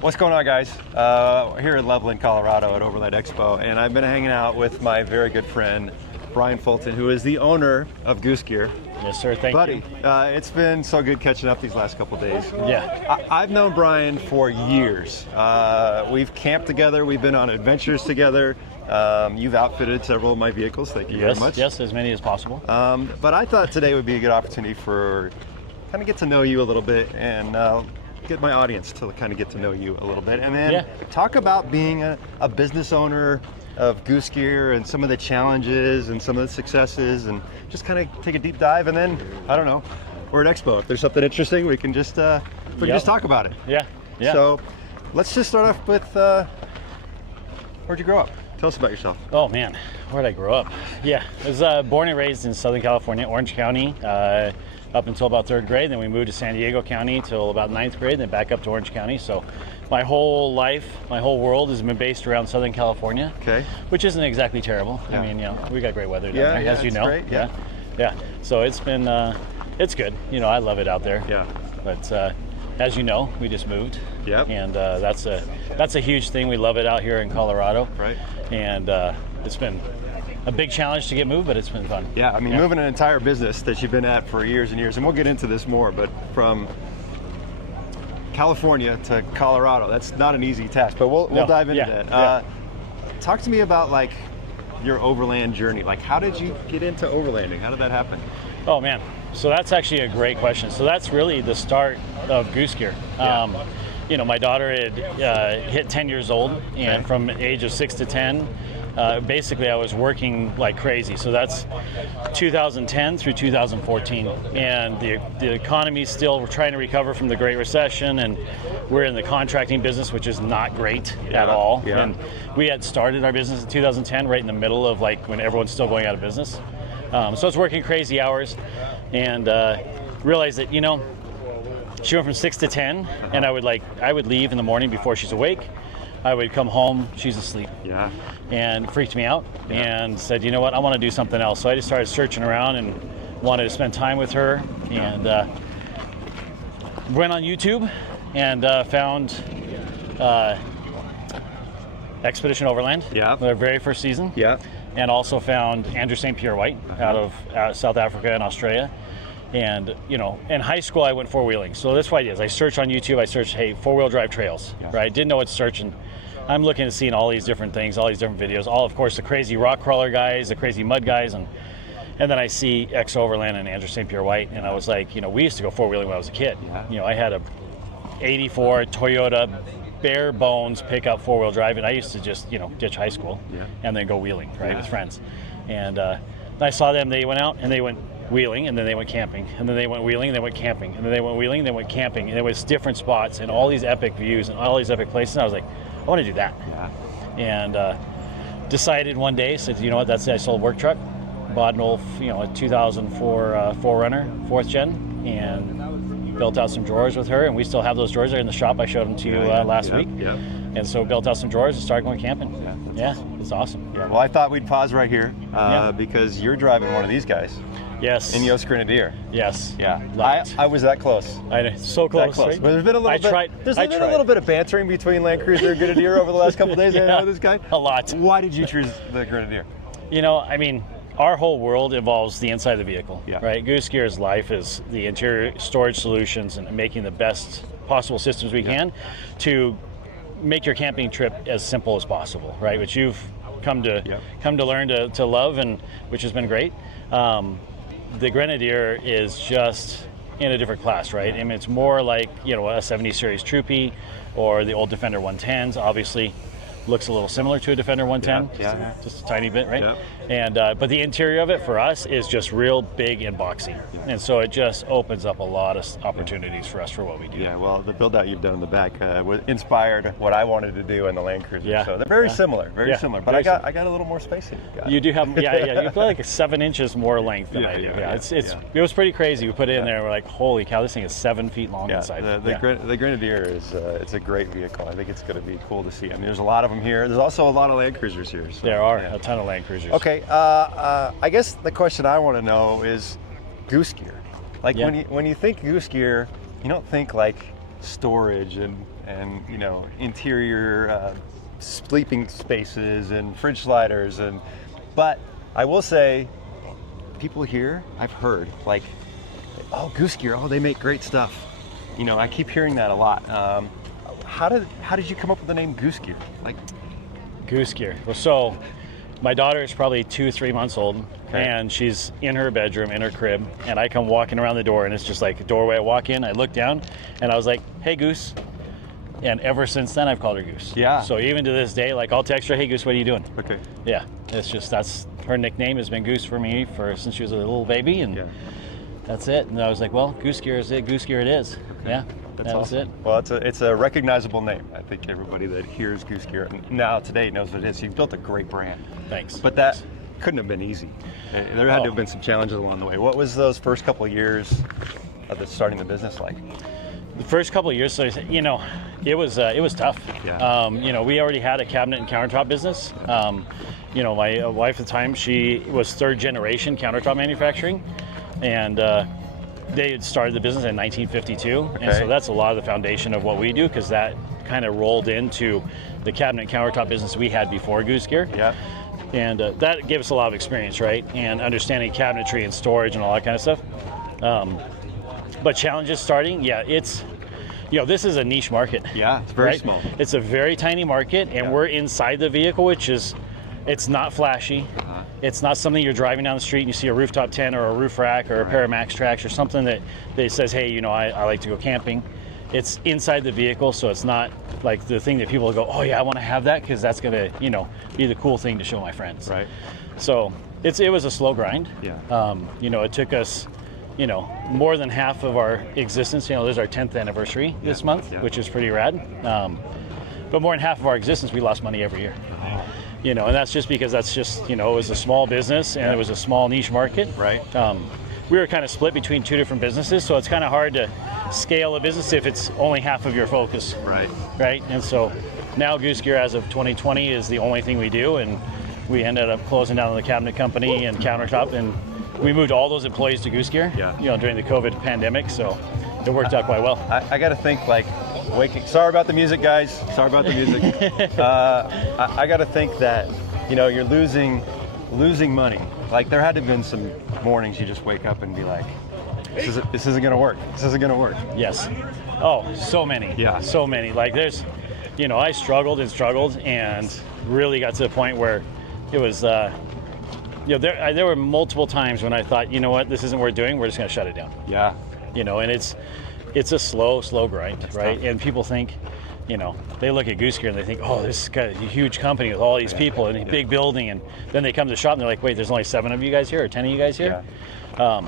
What's going on, guys? We're here in Loveland, Colorado at Overland Expo, and I've been hanging out with my very good friend, Brian Fulton, who is the owner of Goose Gear. Yes, sir. Thank Buddy, you. It's been so good catching up these last couple days. Yeah. I've known Brian for years. We've camped together. We've been on adventures together. You've outfitted several of my vehicles. Thank you very much. Yes, as many as possible. But I thought today would be a good opportunity for kind of get to know you a little bit and get my audience to kind of get to know you a little bit, and then talk about being a business owner of Goose Gear and some of the challenges and some of the successes, and just kind of take a deep dive. And then, I don't know, we're at Expo. If there's something interesting, we can just just talk about it. Yeah. So let's just start off with where'd you grow up? Tell us about yourself. Oh man, where did I grow up? Yeah, I was born and raised in Southern California, Orange County, up until about 3rd grade. Then we moved to San Diego County till about 9th grade, then back up to Orange County. So my whole life, my whole world has been based around Southern California. Okay. Which isn't exactly terrible. Yeah. I mean, we got great weather down there, as you know. Great. Yeah. So it's been, it's good. I love it out there. Yeah. But as you know, we just moved. Yep. And that's a huge thing. We love it out here in Colorado. Right. And it's been a big challenge to get moved, but it's been fun. Yeah, I mean, moving an entire business that you've been at for years and years, and we'll get into this more, but from California to Colorado, that's not an easy task, but we'll dive into that. Talk to me about like your overland journey. Like, how did you get into overlanding? How did that happen? Oh man, so that's actually a great question. So that's really the start of Goose Gear. My daughter had hit 10 years old, and from the age of 6 to 10, basically I was working like crazy. So that's 2010 through 2014, and the economy's still trying to recover from the Great Recession, and we're in the contracting business, which is not great at all. And we had started our business in 2010, right in the middle of like when everyone's still going out of business. So it's working crazy hours, and realized that she went from 6 to 10, and I would leave in the morning before she's awake. I would come home, she's asleep. Yeah. And it freaked me out, and said, you know what, I want to do something else. So I just started searching around and wanted to spend time with her, and went on YouTube and found Expedition Overland, their very first season. Yeah. And also found Andrew St. Pierre White out of South Africa and Australia. And in high school I went four-wheeling, so that's what it is. I searched on YouTube. I searched, hey, four-wheel drive trails, right? Didn't know what to search, and I'm looking at seeing all these different things, all these different videos, all of course the crazy rock crawler guys, the crazy mud guys, and then I see X Overland and Andrew St. Pierre White, and I was like, we used to go four-wheeling when I was a kid. I had a '84 Toyota bare bones pickup four-wheel drive, and I used to just ditch high school and then go wheeling, right, with friends. And I saw them. They went out and they went wheeling, and then they went camping, and then they went wheeling, and they went camping, and then they went wheeling, and they went camping, and it was different spots and all these epic views and all these epic places. And I was like, I want to do that. And decided one day, said, you know what, that's it. I sold a work truck, bought an old, a 2004 4Runner, 4th gen, and built out some drawers with her, and we still have those drawers. They're in the shop. I showed them to you last week. And so built out some drawers and started going camping. Yeah, it's awesome. Well, I thought we'd pause right here because you're driving one of these guys. Yes. Ineos Grenadier. Yes. Yeah. I was that close. I know. So close. That close. Right? But there's been a little bit of bantering between Land Cruiser and Grenadier over the last couple of days. I know this guy. A lot. Why did you choose the Grenadier? I mean, our whole world involves the inside of the vehicle, right? Goose Gear's life is the interior storage solutions and making the best possible systems we can to make your camping trip as simple as possible, right? Which you've come to learn to love, and which has been great. The Grenadier is just in a different class, right? I mean, it's more like a 70 series Troopy or the old Defender 110s. Obviously, looks a little similar to a Defender 110, just a tiny bit, right? And but the interior of it for us is just real big and boxy, and so it just opens up a lot of opportunities for us for what we do. Yeah, well, the build out you've done in the back inspired what I wanted to do in the Land Cruiser. So they're very similar, very similar. But I got a little more space than you got. You do have, you feel like 7 inches more length than I do. It was pretty crazy. We put it in there, and we're like, holy cow, this thing is 7 feet long inside. The Grenadier is it's a great vehicle. I think it's going to be cool to see. I mean, there's a lot of them here. There's also a lot of Land Cruisers here. So, there are a ton of Land Cruisers. Okay, I guess the question I want to know is Goose Gear. Like when you think Goose Gear, you don't think like storage and and interior sleeping spaces and fridge sliders, but I will say, people here, I've heard, like, oh, Goose Gear, oh, they make great stuff. I keep hearing that a lot. How did you come up with the name Goose Gear? Like, Goose Gear. Well, so my daughter is probably 2-3 months old, okay. and she's in her bedroom, in her crib, and I come walking around the door, and it's just like a doorway. I walk in, I look down, and I was like, hey, Goose. And ever since then, I've called her Goose. Yeah. So even to this day, like, I'll text her, hey, Goose, what are you doing? Okay. Yeah, that's her nickname has been Goose for me since she was a little baby, and that's it. And I was like, well, Goose Gear is it. Goose Gear it is. Okay. Yeah, that was it. Well, it's a recognizable name. I think everybody that hears Goose Gear now today knows what it is. You've built a great brand. Thanks. But that couldn't have been easy. There had to have been some challenges along the way. What was those first couple of years of starting the business like? The first couple of years, so it was tough. Yeah. We already had a cabinet and countertop business. My wife at the time, she was third generation countertop manufacturing, and they had started the business in 1952. Okay. And so that's a lot of the foundation of what we do, because that kind of rolled into the cabinet and countertop business we had before Goose Gear. Yeah. And that gave us a lot of experience, right? And understanding cabinetry and storage and all that kind of stuff. But challenges starting, it's, this is a niche market. Yeah, it's very right? small. It's a very tiny market, and we're inside the vehicle, which is, it's not flashy. Uh-huh. It's not something you're driving down the street and you see a rooftop tent or a roof rack or a pair of Max Tracks or something that says, hey, I like to go camping. It's inside the vehicle, so it's not like the thing that people go, oh yeah, I want to have that because that's going to, be the cool thing to show my friends. Right. So it was a slow grind. Yeah. It took us, more than half of our existence. This is our 10th anniversary this month, which is pretty rad. But more than half of our existence, we lost money every year. Oh. And that's just because it was a small business and it was a small niche market. Right. We were kind of split between two different businesses, so it's kind of hard to scale a business if it's only half of your focus. Right. Right. And so now Goose Gear, as of 2020, is the only thing we do, and we ended up closing down the cabinet company and countertop, and we moved all those employees to Goose Gear. Yeah. During the COVID pandemic, so it worked out quite well. I got to think, like, sorry about the music, guys. Sorry about the music. I got to think that, you're losing money. Like, there had to have been some mornings you just wake up and be like, this isn't going to work. This isn't going to work. Yes. Oh, so many. Yeah. So many. Like, there's, I struggled and really got to the point where it was, there were multiple times when I thought, what, this isn't worth doing. We're just going to shut it down. Yeah. And it's a slow grind, That's right? tough. And people think, they look at Goose Gear and they think, oh, this is a huge company with all these people and a big building, and then they come to the shop and they're like, wait, there's only 7 of you guys here or 10 of you guys here? Yeah.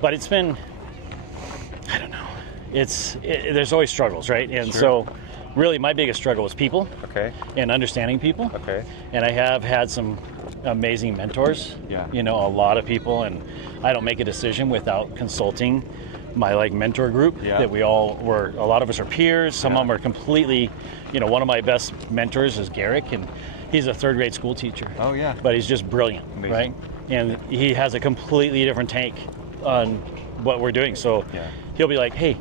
But it's been, I don't know. There's always struggles, right? And Sure. so really my biggest struggle was people. Okay. And understanding people. Okay. And I have had some amazing mentors. Yeah. A lot of people, and I don't make a decision without consulting my mentor group that we all were. A lot of us are peers. Some of them are completely, one of my best mentors is Garrick, and he's a 3rd grade school teacher. Oh yeah. But he's just brilliant. Amazing. Right? And he has a completely different take on what we're doing. So he'll be like, hey,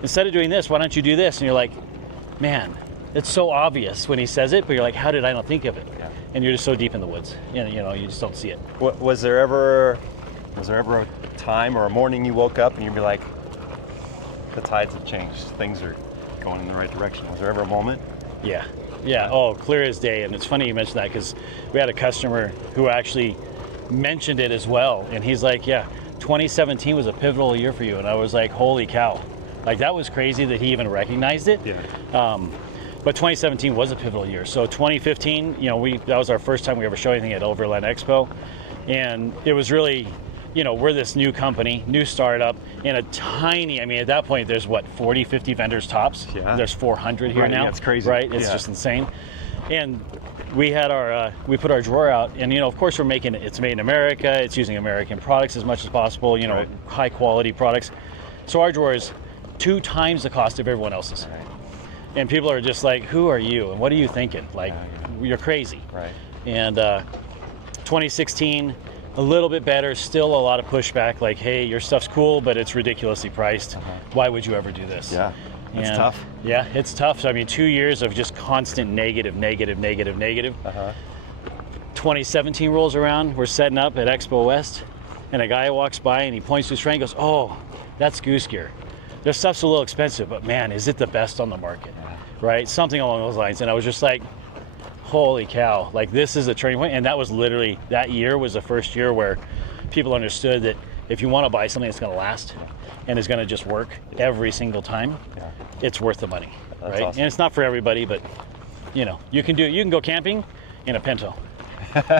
instead of doing this, why don't you do this? And you're like, man, it's so obvious when he says it, but you're like, how did I not think of it? Yeah. And you're just so deep in the woods, you just don't see it. Was there ever a time or a morning you woke up and you'd be like, the tides have changed, things are going in the right direction? Was there ever a moment? Yeah. Oh, clear as day. And it's funny you mentioned that, because we had a customer who actually mentioned it as well, and he's like, yeah, 2017 was a pivotal year for you. And I was like, holy cow, like, that was crazy that he even recognized it. But 2017 was a pivotal year. So 2015, that was our first time we ever showed anything at Overland Expo, and it was really, we're this new company, new startup, in a tiny, at that point there's 40, 50 vendors tops. Yeah. There's 400 here now. That's crazy. Right? It's just insane. And we had we put our drawer out, and of course it's made in America, it's using American products as much as possible, high quality products. So our drawer is 2 times the cost of everyone else's. Right. And people are just like, who are you? And what are you thinking? Like, you're crazy. Right. And 2016, a little bit better, still a lot of pushback, like, hey, your stuff's cool, but it's ridiculously priced. Why would you ever do this? Yeah. And it's tough. Yeah, it's tough. So, I mean, 2 years of just constant negative. 2017 rolls around, we're setting up at Expo West, and a guy walks by and he points to his friend and goes, "Oh, that's Goose Gear. Their stuff's a little expensive, but man, is it the best on the market?" Right? Something along those lines. And I was just like, holy cow, like this is a turning point. And that was literally, that year was the first year where people understood that if you want to buy something that's going to last and is going to just work every single time, it's worth the money. That's right? awesome. And it's not for everybody, but you know, you can go camping in a Pinto.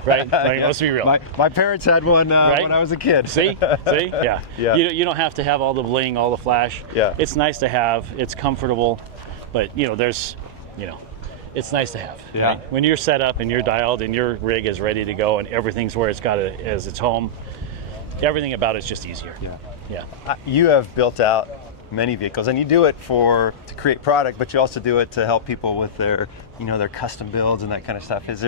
Right? Like, let's be real. My parents had one when I was a kid. See? Yeah. Yeah. You don't have to have all the bling, all the flash. Yeah. It's nice to have. It's comfortable, but you know, it's nice to have. Yeah. Right? When you're set up and you're dialed and your rig is ready to go and everything's where it's got it as its home, everything about it's just easier. Yeah. You have built out many vehicles, and you do it to create product, but you also do it to help people with their custom builds and that kind of stuff. Is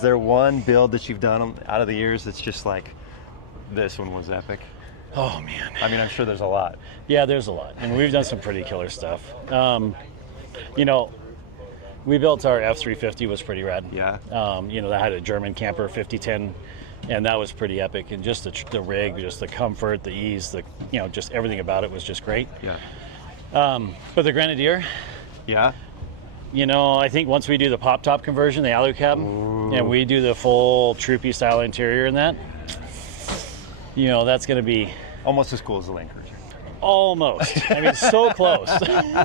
there one build that you've done out of the years that's just like, this one was epic? Oh man. I mean, I'm sure there's a lot. Yeah, there's a lot, and we've done some pretty killer stuff. You know, we built our F350, was pretty rad. Yeah. You know, that had a German camper 5010, and that was pretty epic. And just the rig, just the comfort, the ease, just everything about it was just great. Yeah. But the Grenadier. Yeah. You know, I think once we do the pop top conversion, the alu cab, and we do the full troopy style interior in that, you know, that's going to be almost as cool as the Land Cruiser. Almost. I mean, so close.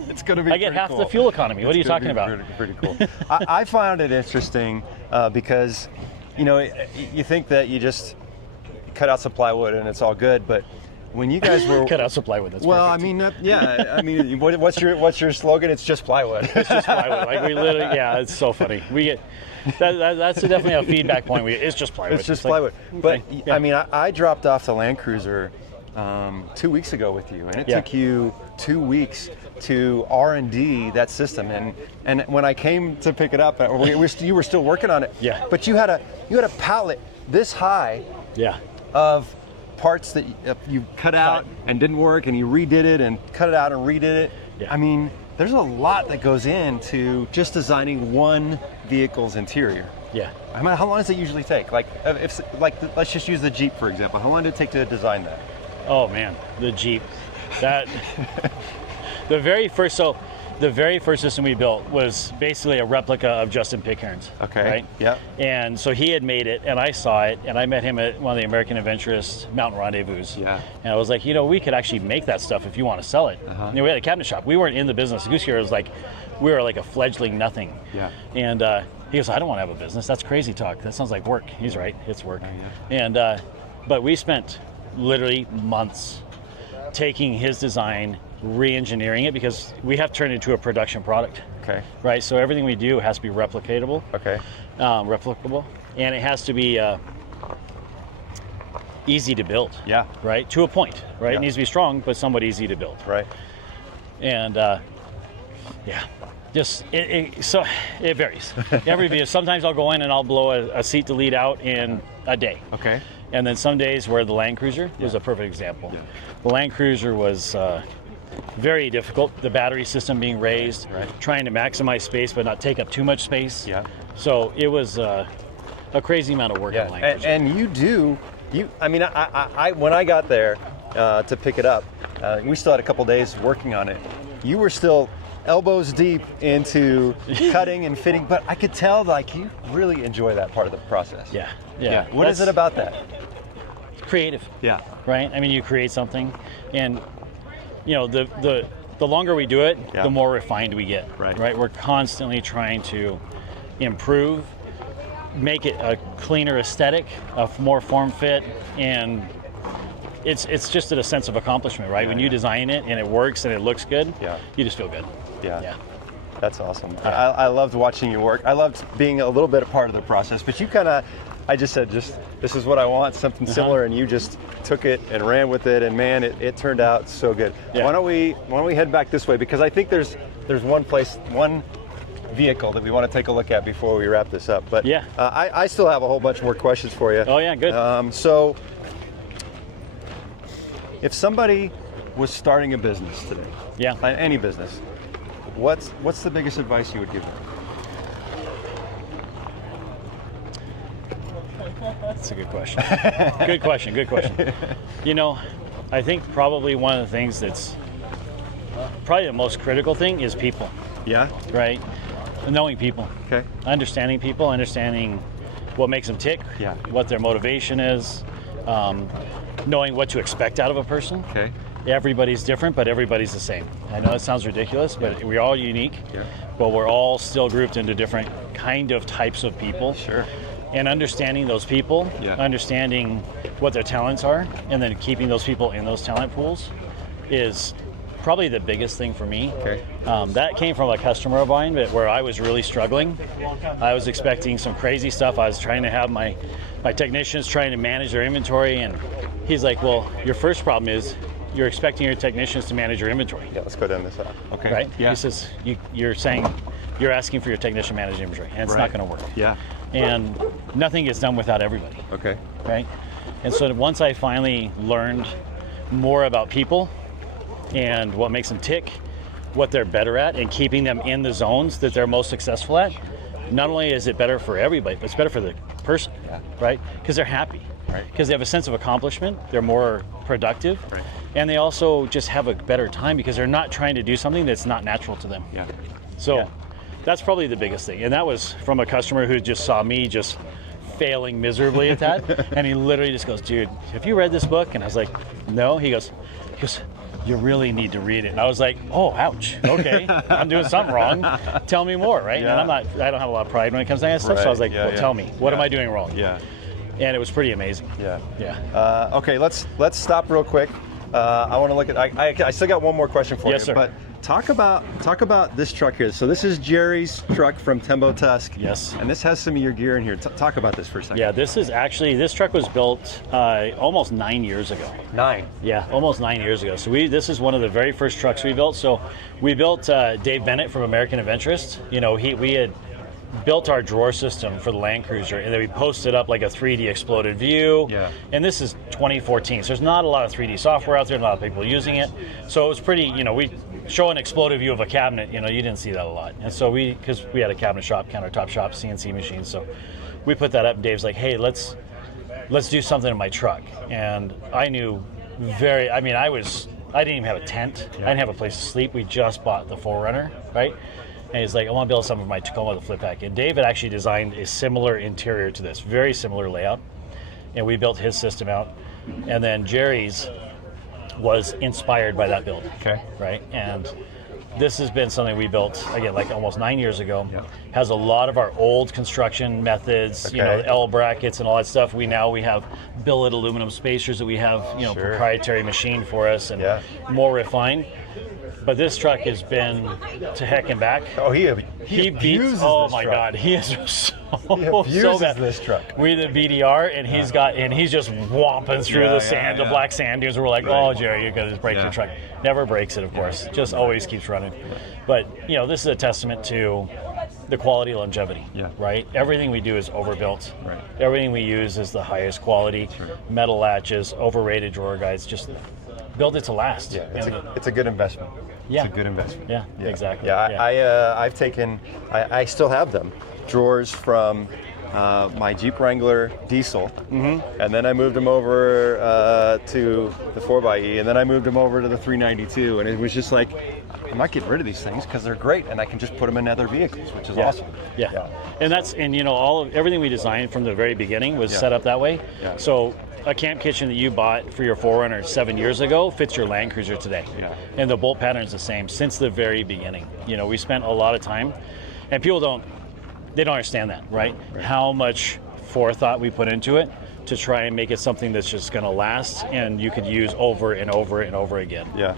It's going to be. I get half the fuel economy. What are you talking about? Pretty cool. I found it interesting because, you know, you think that you just cut out some plywood and it's all good, but when you guys were cut out some plywood, that's well, perfect. I mean, I mean, what's your slogan? It's just plywood. It's just plywood. Like, we literally, yeah, it's so funny. We get that's definitely a feedback point. It's just plywood. It's just plywood. But yeah. I mean, I dropped off the Land Cruiser 2 weeks ago with you, and it took you 2 weeks to R&D that system. And when I came to pick it up, you were still working on it. Yeah. But you had a pallet this high. Yeah. Of parts that you cut out and didn't work, and you redid it and cut it out and redid it. Yeah. I mean, there's a lot that goes into just designing one vehicle's interior. Yeah. I mean, how long does it usually take? Like, let's just use the Jeep for example. How long did it take to design that? Oh man, the Jeep. That the very first system we built was basically a replica of Justin Pitcairn's. Okay. Right? Yeah. And so he had made it, and I saw it, and I met him at one of the American Adventurists Mountain Rendezvous. Yeah. And I was like, you know, we could actually make that stuff if you want to sell it. Uh-huh. You know, we had a cabinet shop. We weren't in the business. Goose Gear was like, we were like a fledgling nothing. Yeah. And he goes, I don't want to have a business. That's crazy talk. That sounds like work. He's right. It's work. Yeah. And but we spent literally months taking his design, re-engineering it, because we have to turn it into a production product. Okay. Right. So everything we do has to be replicatable. Okay. Replicable, and it has to be easy to build. Yeah. Right. To a point. Right. Yeah. It needs to be strong, but somewhat easy to build. Right. And just so it varies. Every video. Sometimes I'll go in and I'll blow a seat delete out in a day. Okay. And then some days where the Land Cruiser was a perfect example. Yeah. The Land Cruiser was very difficult. The battery system being raised, trying to maximize space but not take up too much space. Yeah. So it was a crazy amount of work on Land Cruiser. And I mean, when I got there to pick it up, we still had a couple days working on it. You were still elbows deep into cutting and fitting, but I could tell like you really enjoy that part of the process. Yeah. What is it about that? Creative. Yeah. Right? I mean, you create something, and you know, the longer we do it, the more refined we get. Right? We're constantly trying to improve, make it a cleaner aesthetic, a more form fit, and it's just a sense of accomplishment, right? When you design it and it works and it looks good, you just feel good. Yeah. That's awesome. I loved watching you work. I loved being a little bit a part of the process, but you I just said, this is what I want, something similar, and you just took it and ran with it, and man, it turned out so good. Yeah. Why don't we head back this way, because I think there's one vehicle that we want to take a look at before we wrap this up. But I still have a whole bunch more questions for you. Oh yeah, good. So if somebody was starting a business today, any business, what's the biggest advice you would give them? That's a good question. Good question. You know, I think probably one of the things that's probably the most critical thing is people. Yeah. Right? Knowing people. Okay. Understanding people, understanding what makes them tick, what their motivation is, knowing what to expect out of a person. Okay. Everybody's different, but everybody's the same. I know it sounds ridiculous, but we're all unique, but we're all still grouped into different kind of types of people. Sure. And understanding those people, understanding what their talents are, and then keeping those people in those talent pools is probably the biggest thing for me. Okay. That came from a customer of mine, but where I was really struggling. I was expecting some crazy stuff. I was trying to have my technicians trying to manage their inventory, and he's like, well, your first problem is you're expecting your technicians to manage your inventory. Yeah, let's go down this aisle. Okay. Right? Yeah. He says, you're saying, you're asking for your technician to manage inventory, and it's not going to work. Yeah. And nothing gets done without everybody. Okay. Right? And so once I finally learned more about people and what makes them tick, what they're better at, and keeping them in the zones that they're most successful at, not only is it better for everybody, but it's better for the person, right? Because they're happy. Because they have a sense of accomplishment, they're more productive, and they also just have a better time because they're not trying to do something that's not natural to them. Yeah. So that's probably the biggest thing. And that was from a customer who just saw me just failing miserably at that. And he literally just goes, dude, have you read this book? And I was like, no. He goes, you really need to read it. And I was like, oh, ouch. Okay, I'm doing something wrong. Tell me more, right? Yeah. And I don't have a lot of pride when it comes to that stuff. So I was like, tell me, what am I doing wrong? Yeah. And it was pretty amazing. Yeah. Okay, let's stop real quick. I want to look at. I still got one more question for you. Yes, sir. But talk about this truck here. So this is Jerry's truck from Tembo Tusk. Yes. And this has some of your gear in here. Talk about this for a second. Yeah, this truck was built almost 9 years ago. 9. Yeah, almost 9 years ago. So this is one of the very first trucks we built. So we built Dave Bennett from American Adventurist. You know, we had built our drawer system for the Land Cruiser, and then we posted up like a 3D exploded view. Yeah. And this is 2014, so there's not a lot of 3D software out there, not a lot of people using it. So it was pretty, we show an exploded view of a cabinet, you didn't see that a lot. And so because we had a cabinet shop, countertop shop, CNC machine, so we put that up, and Dave's like, hey, let's do something in my truck. And I knew I didn't even have a tent. I didn't have a place to sleep. We just bought the 4Runner, right? And he's like, I want to build something for my Tacoma, the flip pack. And Dave had actually designed a similar interior to this, very similar layout. And we built his system out. And then Jerry's was inspired by that build. Okay. Right? And this has been something we built, again, like almost 9 years ago. Yep. Has a lot of our old construction methods, L brackets and all that stuff. We have billet aluminum spacers that we have, proprietary machined for us and more refined. But this truck has been to heck and back. Oh, he beats. Oh my God, he is so bad. This truck. We the BDR, and he's just whomping through the sand, the black sand dunes. We're like, oh, Jerry, you're gonna break your truck. Never breaks it, of course. Just always keeps running. But this is a testament to the quality, longevity. Yeah. Right. Everything we do is overbuilt. Right. Everything we use is the highest quality. Metal latches, overrated drawer guides. Just build it to last. Yeah. It's a good investment. Yeah. It's a good investment. Yeah, exactly. Yeah, I've taken, I still have them, drawers from my Jeep Wrangler diesel, and then I moved them over to the 4xe, and then I moved them over to the 392, and it was just like, I'm not getting rid of these things because they're great, and I can just put them in other vehicles, which is awesome. Yeah. And everything we designed from the very beginning was set up that way. Yeah. So a camp kitchen that you bought for your 4Runner 7 years ago fits your Land Cruiser today. Yeah. And the bolt pattern's the same since the very beginning. We spent a lot of time, and people don't understand that, right? How much forethought we put into it to try and make it something that's just going to last and you could use over and over and over again. Yeah.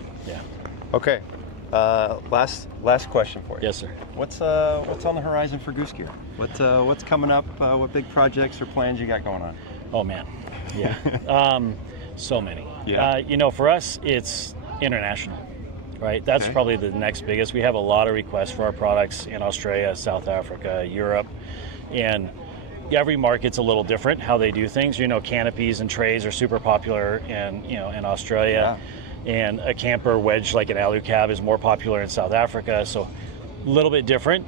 Okay. Last question for you. Yes, sir. What's on the horizon for Goose Gear? What's coming up? What big projects or plans you got going on? Oh man, yeah. So many. Yeah. For us, it's international, right? That's probably the next biggest. We have a lot of requests for our products in Australia, South Africa, Europe, and every market's a little different how they do things. Canopies and trays are super popular in Australia. Yeah. And a camper wedge like an alu cab is more popular in South Africa. So little bit different,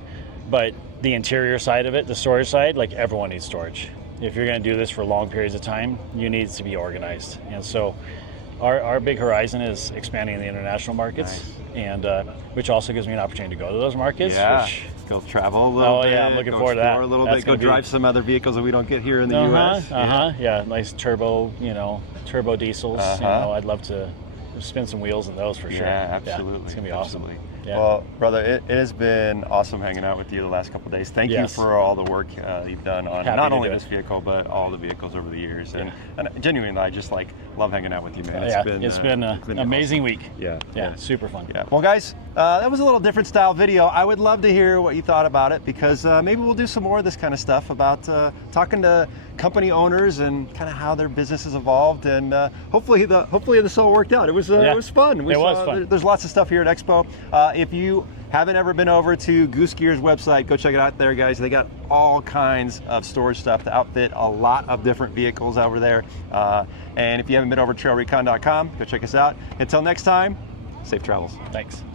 but the interior side of it, the storage side, like everyone needs storage. If you're going to do this for long periods of time, you need to be organized. And so our big horizon is expanding in the international markets, and which also gives me an opportunity to go to those markets. Yeah, which, go travel a little bit. Yeah, I'm looking forward to that. A little bit. Go drive some other vehicles that we don't get here in the U.S. Yeah, nice turbo, turbo diesels. I'd love to spin some wheels in those for sure. Yeah, absolutely. Yeah, it's gonna be awesome. Yeah. Well, brother, it has been awesome hanging out with you the last couple of days. Thank you for all the work you've done on not only this vehicle, but all the vehicles over the years. And genuinely, I just love hanging out with you, man. It's been an amazing week. Yeah, super fun. Yeah. Well, guys, that was a little different style video. I would love to hear what you thought about it, because maybe we'll do some more of this kind of stuff about talking to company owners and kind of how their business has evolved. And hopefully this all worked out. It was fun. It was fun. There's lots of stuff here at Expo. If you haven't ever been over to Goose Gear's website, go check it out there, guys. They got all kinds of storage stuff to outfit a lot of different vehicles over there. And if you haven't been over to TrailRecon.com, go check us out. Until next time, safe travels. Thanks.